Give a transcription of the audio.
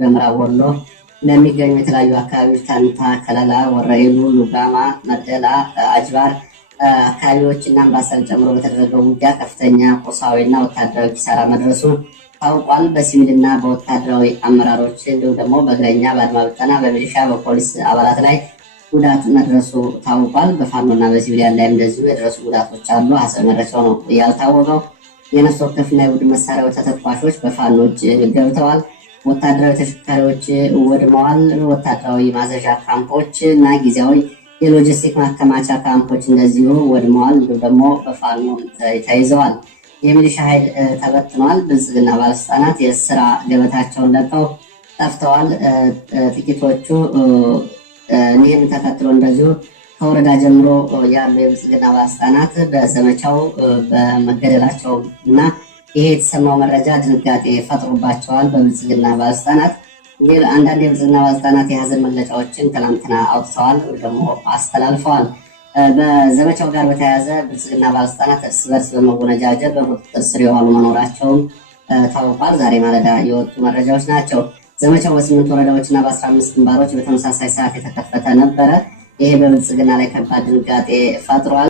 በምዕራብ ወሎ ለሚገኙ የተለያዩ አካባቢዎች ታንታ፣ ከለላ፣ ወረኢሉ፣ ሉጋማ፣ መቅደላ፣ አጅባር አካባቢዎች እና አምባሰል ጨምሮ በተደረገው ውጊያ ከፍተኛ ቁሳዊና ወታደራዊ ኪሳራ መድረሱ ታውቋል። በሲቪልና በወታደራዊ አመራሮች እንዲሁም ደግሞ በእግረኛ፣ በአድማ ብተና፣ በሚሊሻ፣ በፖሊስ አባላት ላይ ጉዳት መድረሱ ታውቋል። በፋኖና በሲቪሊያን ላይም እንደዚሁ የደረሱ ጉዳቶች አሉ። ሀሰብ መድረሻው ነው ያልታወቀው። የነፍስ ወከፍና የቡድን መሳሪያዎች ተተኳሾች በፋኖች ገብተዋል። ወታደራዊ ተሽከርካሪዎች ወድመዋል። ወታደራዊ ማዘዣ ካምፖች እና ጊዜያዊ የሎጂስቲክ ማከማቻ ካምፖች እንደዚሁ ወድመዋል። እንዲሁም ደግሞ በፋኖ ተይዘዋል። የሚሊሻ ኃይል ተበትኗል። ብልጽግና ባለስልጣናት የስራ ገበታቸውን ለቀው ጠፍተዋል። ጥቂቶቹ ይህን ተከትሎ እንደዚሁ ከወረዳ ጀምሮ ያሉ የብልጽግና ባለስልጣናት በዘመቻው በመገደላቸው እና ይሄ የተሰማው መረጃ ድንጋጤ ፈጥሮባቸዋል። በብልጽግና ባለስልጣናት አንዳንድ የብልጽግና ባለስልጣናት የሀዘን መግለጫዎችን ትናንትና አውጥተዋል ደግሞ አስተላልፈዋል። በዘመቻው ጋር በተያያዘ ብልጽግና ባለስልጣናት እርስ በርስ በመወነጃጀል በቁጥጥር ስር የዋሉ መኖራቸውም ታውቋል። ዛሬ ማለዳ የወጡ መረጃዎች ናቸው። ዘመቻው በ8 ወረዳዎችና በ15 ግንባሮች በተመሳሳይ ሰዓት የተከፈተ ነበረ። ይሄ በብልጽግና ላይ ከባድ ድንጋጤ ፈጥሯል።